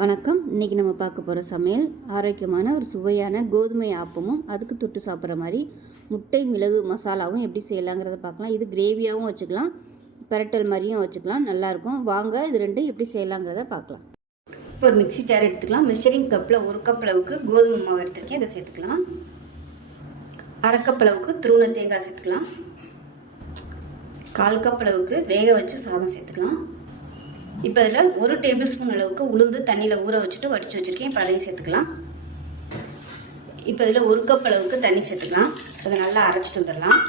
வணக்கம். இன்றைக்கி நம்ம பார்க்க போகிற சமையல் ஆரோக்கியமான ஒரு சுவையான கோதுமை ஆப்பமும் அதுக்கு தொட்டு சாப்பிட்ற மாதிரி முட்டை மிளகு மசாலாவும் எப்படி செய்யலாங்கிறத பார்க்கலாம். இது கிரேவியாகவும் வச்சுக்கலாம் பெரட்டல் மாதிரியும் வச்சுக்கலாம். நல்லாயிருக்கும் வாங்க இது ரெண்டும் எப்படி செய்யலாங்கிறத பார்க்கலாம். இப்போ ஒரு மிக்ஸி ஜார் எடுத்துக்கலாம். மெஷரிங் கப்பில் ஒரு கப் அளவுக்கு கோதுமை மாவு எடுத்துருக்கேன். இதை சேர்த்துக்கலாம். அரை கப் அளவுக்கு துருவன தேங்காய் சேர்த்துக்கலாம். கால் கப் அளவுக்கு வேக வச்சு சாதம் சேர்த்துக்கலாம். இப்போ இதில் ஒரு டேபிள் ஸ்பூன் அளவுக்கு உளுந்து தண்ணியில் ஊற வச்சுட்டு வடித்து வச்சுருக்கேன். இப்போ அதையும் சேர்த்துக்கலாம். இப்போ இதில் ஒரு கப் அளவுக்கு தண்ணி சேர்த்துக்கலாம். அதை நல்லா அரைச்சிட்டு வந்துடலாம்.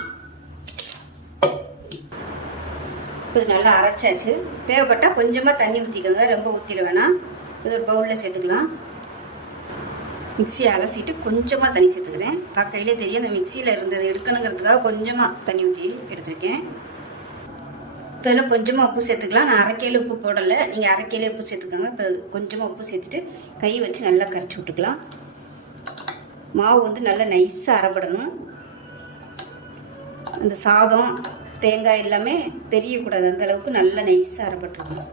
இப்போ இது நல்லா அரைச்சாச்சு. தேவைப்பட்டால் கொஞ்சமாக தண்ணி ஊற்றிக்கோங்க ரொம்ப ஊற்றிட வேணாம். இது ஒரு பவுலில் சேர்த்துக்கலாம். மிக்சியை அலசிட்டு கொஞ்சமாக தண்ணி சேர்த்துக்கிறேன். பார்க்கையிலே தெரியும் அந்த மிக்சியில் இருந்ததை எடுக்கணுங்கிறதுக்காக கொஞ்சமாக தண்ணி ஊற்றி எடுத்திருக்கேன். இப்போ கொஞ்சமாக உப்பு சேர்த்துக்கலாம். நான் அரைக்கையில் உப்பு போடலை. நீங்கள் அரைக்கையில் உப்பு சேர்த்துக்கோங்க. இப்போ கொஞ்சமாக உப்பு சேர்த்துட்டு கை வச்சு நல்லா கரைச்சி விட்டுக்கலாம். மாவு வந்து நல்லா நைஸாக அரைப்படணும். அந்த சாதம் தேங்காய் எல்லாமே தெரியக்கூடாது. அந்த அளவுக்கு நல்லா நைஸாக அரைப்பட்டுருக்கணும்.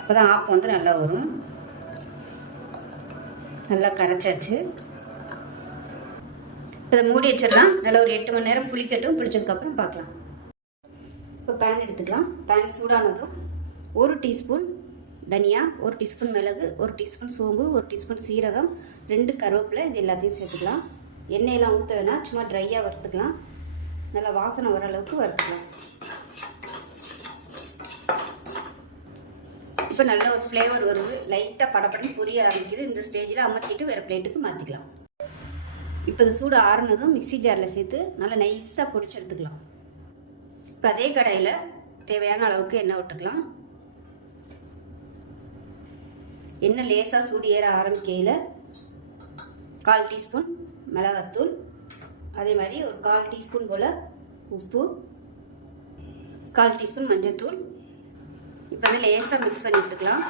அப்போ தான் ஆப்பம் வந்து நல்லா வரும். நல்லா கரைச்சாச்சு. இப்போ இதை மூடி வச்சிடலாம். நல்லா ஒரு எட்டு மணி நேரம் புளிக்கட்டும். புளிச்சதுக்கப்புறம் பார்க்கலாம். பேன் எடுத்துக்கலாம். பேன் சூடானதும் ஒரு டீஸ்பூன் தனியா ஒரு டீஸ்பூன் மிளகு ஒரு டீஸ்பூன் சோம்பு ஒரு டீஸ்பூன் சீரகம் ரெண்டு கருவேப்பிலை இது எல்லாத்தையும் சேர்த்துக்கலாம். எண்ணெயெல்லாம் ஊற்ற வேணாம் சும்மா ட்ரையாக வறுத்துக்கலாம். நல்லா வாசனை வர அளவுக்கு வறுத்துக்கலாம். இப்போ நல்ல ஒரு ஃப்ளேவர் வருது. லைட்டாக படப்படன்னு புரிய ஆரம்பிக்குது. இந்த ஸ்டேஜில் அமர்த்திட்டு வேறு பிளேட்டுக்கு மாற்றிக்கலாம் இப்போ இந்த சூடு ஆறுனதும் மிக்ஸி ஜாரில் சேர்த்து நல்லா நைஸாக பொடிச்சு எடுத்துக்கலாம். இப்போ அதே கடையில் தேவையான அளவுக்கு எண்ணெய் விட்டுக்கலாம். எண்ணெய் லேசாக சூடு ஏற ஆரம்பிக்கையில் கால் டீஸ்பூன் மிளகாத்தூள் அதே மாதிரி ஒரு கால் டீஸ்பூன் போல் உப்பு கால் டீஸ்பூன் மஞ்சள்தூள் இப்போ வந்து லேசாக மிக்ஸ் பண்ணி விட்டுக்கலாம்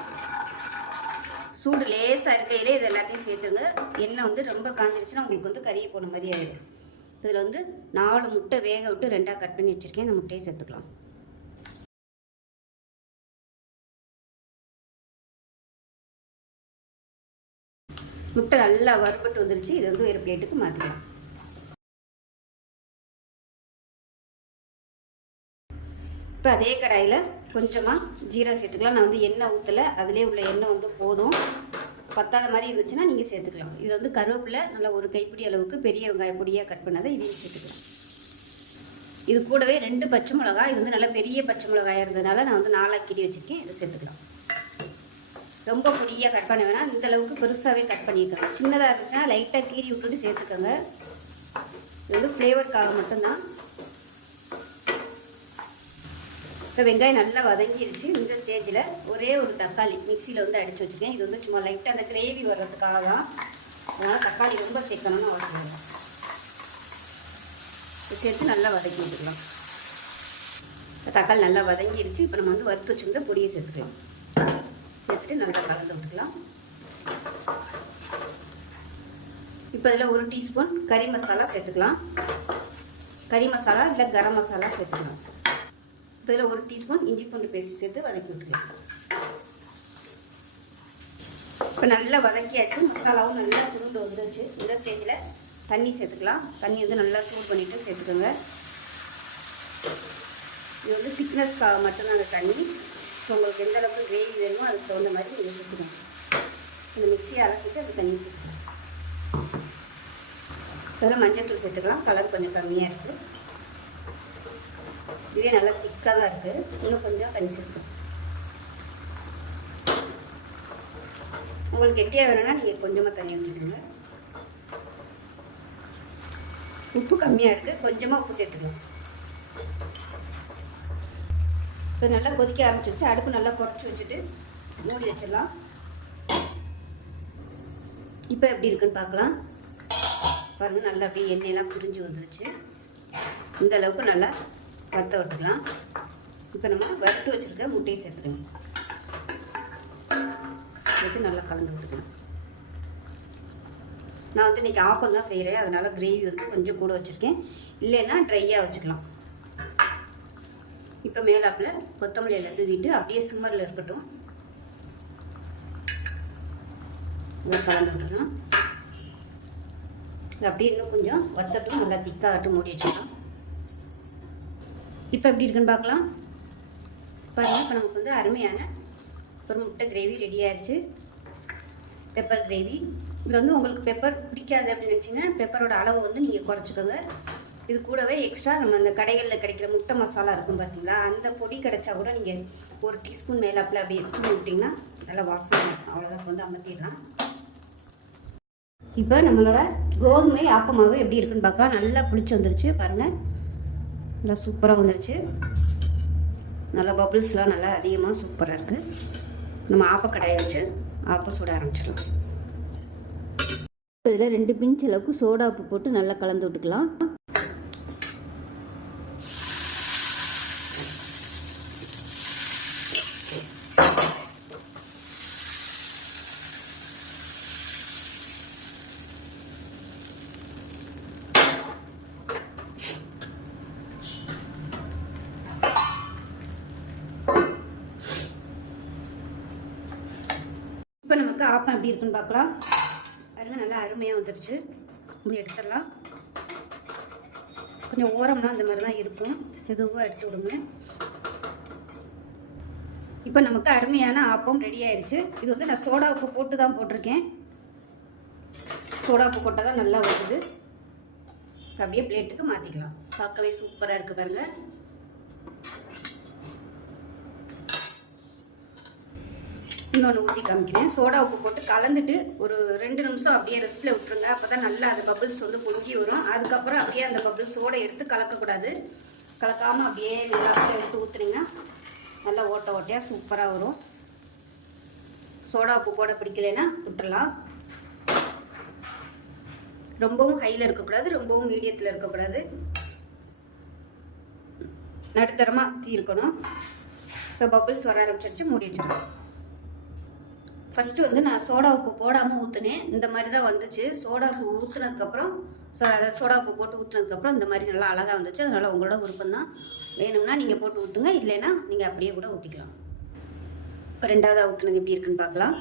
சூடு லேசாக இருக்கையிலே இது எல்லாத்தையும் சேர்த்துருங்க. எண்ணெய் வந்து ரொம்ப காஞ்சிருச்சுன்னா உங்களுக்கு வந்து கறியை போன மாதிரி ஆகிடும் இதில் வந்து நாலு முட்டை வேக விட்டு ரெண்டாக கட் பண்ணி வச்சுருக்கேன். இந்த முட்டையை சேர்த்துக்கலாம். முட்டை நல்லா வறுபட்டு வந்துருச்சு. இது வந்து வேறு பிளேட்டுக்கு மாற்றிக்கலாம் இப்போ அதே கடாயில் கொஞ்சமாக ஜீரா சேர்த்துக்கலாம். நான் வந்து எண்ணெய் ஊற்றலை அதிலே உள்ள எண்ணெய் வந்து போதும். பத்தாத மாதிரி இருந்துச்சுன்னா நீங்கள் சேர்த்துக்கலாம். இது வந்து கருவேப்பிலை நல்லா ஒரு கைப்பிடி அளவுக்கு பெரிய வெங்காயம் பொடியாக கட் பண்ணதை இதையும் சேர்த்துக்கலாம். இது கூடவே ரெண்டு பச்சை மிளகாய் இது வந்து நல்லா பெரிய பச்சை மிளகாயாக இருந்ததுனால நான் வந்து நாலாக கிடி வச்சுருக்கேன். இதை சேர்த்துக்கலாம். ரொம்ப பொடியாக கட் பண்ண வேணாம். இந்த அளவுக்கு பெருசாகவே கட் பண்ணிக்கலாம் சின்னதாக இருந்துச்சுன்னா லைட்டாக கீறி விட்டுட்டு சேர்த்துக்கோங்க. இது வந்து ஃப்ளேவருக்காக மட்டும்தான். இப்போ வெங்காயம் நல்லா வதங்கிருச்சு. இந்த ஸ்டேஜில் ஒரே ஒரு தக்காளி மிக்சியில் வந்து அடித்து வச்சுக்கேன். இது வந்து சும்மா லைட்டாக அந்த கிரேவி வர்றதுக்காக தான். அதனால் தக்காளி ரொம்ப சேர்க்கணும்னு அவசியம் சேர்த்து நல்லா வதக்கி விட்டுக்கலாம். தக்காளி நல்லா வதங்கிடுச்சு இப்போ நம்ம வந்து வறுத்து வச்சுருந்த பொடியை சேர்த்துக்கலாம். சேர்த்துட்டு நல்லா கலந்து விட்டுக்கலாம். இப்போ இதில் ஒரு டீஸ்பூன் கறி மசாலா சேர்த்துக்கலாம். கறி மசாலா இல்லை கரம் மசாலா சேர்த்துக்கலாம். இப்போ இதில் ஒரு டீஸ்பூன் இஞ்சி பூண்டு பேஸ்ட் சேர்த்து வதக்கி விட்டுக்கலாம். இப்போ நல்லா வதக்கியாச்சு. மசாலாவும் நல்லா சுருண்டு வந்துருச்சு. இந்த ஸ்டேஜில் தண்ணி சேர்த்துக்கலாம். தண்ணி வந்து நல்லா சூடு பண்ணிவிட்டு சேர்த்துக்கோங்க. இது வந்து திக்னஸ்க்காக மட்டும்தான் அந்த தண்ணி. ஸோ உங்களுக்கு எந்த அளவுக்கு கிரேவி வேணுமோ அதுக்கு தகுந்த மாதிரி நீங்கள் சேர்த்துக்கணும் இந்த மிக்சியை அரைச்சிட்டு அந்த தண்ணி சேர்த்துக்கலாம். இதெல்லாம் மஞ்சள் தூள் சேர்த்துக்கலாம். கலர் கொஞ்சம் கம்மியாக இருக்குது இதுவே நல்லா திக்காக தான் இருக்குது இன்னும் கொஞ்சம் தண்ணி உங்களுக்கு கெட்டியாக வேணும்னா நீங்கள் கொஞ்சமாக தண்ணி ஊற்றிடுங்க உப்பு கம்மியாக இருக்குது கொஞ்சமாக உப்பு சேர்த்துக்கணும் இப்போ நல்லா கொதிக்க ஆரம்பிச்சிருச்சு. அடுப்பு நல்லா குறைச்சி வச்சுட்டு மூடி வச்சிடலாம். இப்போ எப்படி இருக்குன்னு பார்க்கலாம். பாருங்கள் நல்லா அப்படியே எண்ணெயெல்லாம் பிரிஞ்சு வந்துருச்சு. இந்த அளவுக்கு நல்லா வறுத்த விட்டுக்கலாம் இப்போ நம்ம வறுத்து வச்சுருக்க முட்டையை சேர்த்துருவோம் சேர்த்து நல்லா கலந்து விட்டுக்கலாம். நான் வந்து இன்றைக்கி ஆப்பம் தான் செய்கிறேன் அதனால் கிரேவி வந்து கொஞ்சம் கூட வச்சுருக்கேன். இல்லைன்னா ட்ரையாக வச்சுக்கலாம். இப்போ மேலாப்பில் கொத்தமல்லியில் தூவிட்டு அப்படியே சிம்மரில் இருக்கட்டும். நல்லா கலந்து விட்டுருக்கலாம் இது அப்படியே இன்னும் கொஞ்சம் வத்தட்டும் நல்லா திக்காகட்டும் மூடி வச்சுக்கலாம். இப்போ எப்படி இருக்குன்னு பார்க்கலாம். பாருங்கள் இப்போ நமக்கு வந்து அருமையான ஒரு முட்டை கிரேவி ரெடி ஆயிடுச்சு. பெப்பர் கிரேவி இதில் வந்து உங்களுக்கு பெப்பர் பிடிக்காது அப்படின்னு நினச்சிங்கன்னா பெப்பரோட அளவு வந்து நீங்கள் குறைச்சிக்கோங்க. இது கூடவே எக்ஸ்ட்ரா நம்ம அந்த கடைகளில் கிடைக்கிற முட்டை மசாலா இருக்கும் பார்த்தீங்களா அந்த பொடி கிடைச்சா கூட நீங்கள் ஒரு டீஸ்பூன் மேலாப்பில் அப்படியே தூவி விட்டிங்கன்னா நல்லா வாசனை அவ்வளோதான் வந்து அமர்த்திடலாம். இப்போ நம்மளோட கோதுமை ஆப்பமாவு எப்படி இருக்குன்னு பார்க்கலாம். நல்லா பிடிச்சி வந்துருச்சு. பாருங்கள் நல்லா சூப்பராக வந்துருச்சு. நல்லா பபுள்ஸ்லாம் நல்லா அதிகமாக சூப்பராக இருக்குது நம்ம ஆப்பக்கடாயை வச்சு ஆப்ப சுட ஆரம்பிச்சிடலாம். இதில் ரெண்டு பிஞ்ச் அளவுக்கு சோடா உப்பு போட்டு நல்லா கலந்து விட்டுக்கலாம். இப்போ எப்படி இருக்குன்னு பார்க்கலாம். பாருங்கள் நல்லா அருமையாக வந்துடுச்சு. இப்படி எடுத்துடலாம். கொஞ்சம் ஓரம்லாம் அந்த மாதிரி தான் இருக்கும். மெதுவாக எடுத்து விடுங்க. இப்போ நமக்கு அருமையான ஆப்பம் ரெடி ஆயிடுச்சு இது வந்து நான் சோடா உப்பு போட்டு தான் போட்டிருக்கேன். சோடா உப்பு போட்டால் தான் நல்லா வருது. அப்படியே பிளேட்டுக்கு மாற்றிக்கலாம் பார்க்கவே சூப்பராக இருக்குது பாருங்கள் இன்னொன்று ஊற்றி காமிக்கிறேன். சோடா உப்பு போட்டு கலந்துட்டு ஒரு ரெண்டு நிமிஷம் அப்படியே ரெஸ்ட்டில் விட்டுருங்க. அப்போ தான் நல்லா அந்த பபிள்ஸ் வந்து பொங்கி வரும். அதுக்கப்புறம் அப்படியே அந்த பபிள்ஸோடு எடுத்து கலக்கக்கூடாது கலக்காமல் அப்படியே நல்லா எடுத்து ஊற்றுனீங்கன்னா நல்லா ஓட்ட ஓட்டையாக சூப்பராக வரும். சோடா உப்பு போட பிடிக்கலைன்னா விட்டுறலாம். ரொம்பவும் ஹையில் இருக்கக்கூடாது ரொம்பவும் மீடியத்தில் இருக்கக்கூடாது. நடுத்தரமாக தீ இருக்கணும். இப்போ பபிள்ஸ் வர ஆரம்பிச்சிருச்சு மூடி வச்சிடலாம் ஃபஸ்ட்டு வந்து நான் சோடா உப்பு போடாமல் ஊற்றுனேன் இந்த மாதிரி தான் வந்துச்சு. சோடா உப்பு ஊற்றுனதுக்கப்புறம் ஸோ அதாவது சோடா உப்பு போட்டு ஊற்றுனதுக்கப்புறம் இந்த மாதிரி நல்லா அழகாக வந்துச்சு. அதனால் உங்களோட விருப்பம் தான். வேணும்னா நீங்கள் போட்டு ஊற்றுங்க இல்லைன்னா நீங்கள் அப்படியே கூட ஊற்றிக்கலாம் இப்போ ரெண்டாவதாக ஊற்றுனது எப்படி இருக்குன்னு பார்க்கலாம்.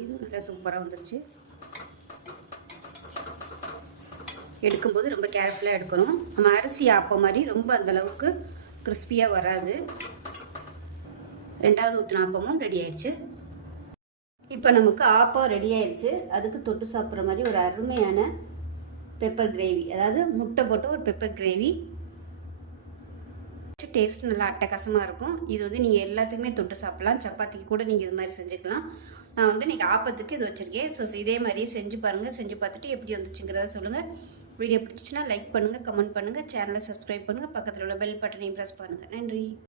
இதுவும் நல்லா சூப்பராக வந்துருச்சு. எடுக்கும்போது ரொம்ப கேர்ஃபுல்லாக எடுக்கணும். நம்ம அரிசி ஆப்போ மாதிரி ரொம்ப அந்தளவுக்கு கிறிஸ்பியாக வராது. ரெண்டாவது ஊற்றின ஆப்பமும் ரெடி ஆயிடுச்சு. இப்போ நமக்கு ஆப்பம் ரெடி ஆயிடுச்சு. அதுக்கு தொட்டு சாப்பிட்ற மாதிரி ஒரு அருமையான பெப்பர் கிரேவி அதாவது முட்டை போட்டு ஒரு பெப்பர் கிரேவி டேஸ்ட் நல்லா அட்டகாசமாக இருக்கும். இது வந்து நீங்கள் எல்லாத்துக்குமே தொட்டு சாப்பிட்லாம். சப்பாத்திக்கு கூட நீங்கள் இது மாதிரி செஞ்சுக்கலாம். நான் வந்து இன்றைக்கி ஆப்பத்துக்கு இது வச்சுருக்கேன். ஸோ இதே மாதிரியே செஞ்சு பாருங்கள் செஞ்சு பார்த்துட்டு எப்படி வந்துச்சுங்கிறத சொல்லுங்கள் வீடியோ பிடிச்சிச்சின்னா லைக் பண்ணுங்கள் கமெண்ட் பண்ணுங்கள் சேனலை சப்ஸ்கிரைப் பண்ணுங்கள் பக்கத்தில் உள்ள பெல் பட்டனையும் ப்ரெஸ் பண்ணுங்கள் நன்றி.